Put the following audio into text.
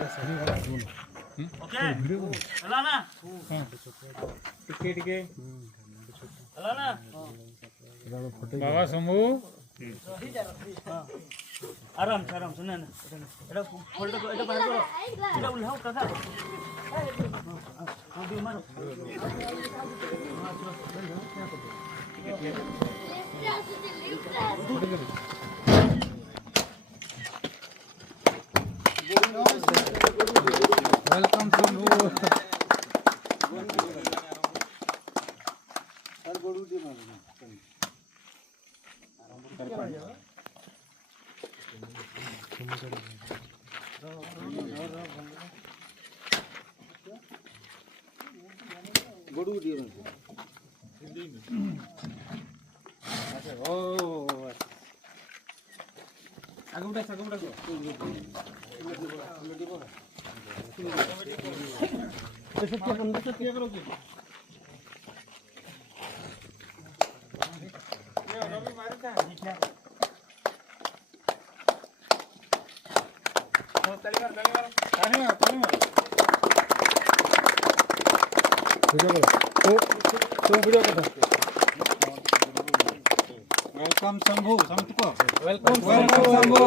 okay चला ना टिके चला ना बाबा शंभू आराम से सुना ना एटा फोल्ड को एटा बाहर करो एटा उल्हाओ काका हां भी मारो वेलकम शंभू गड़ू दिए अच्छा ओ आगे उठा सत्य करो कि रवि मारे था ताली मार वीडियो करो वेलकम शंभू समझ को वेलकम शंभू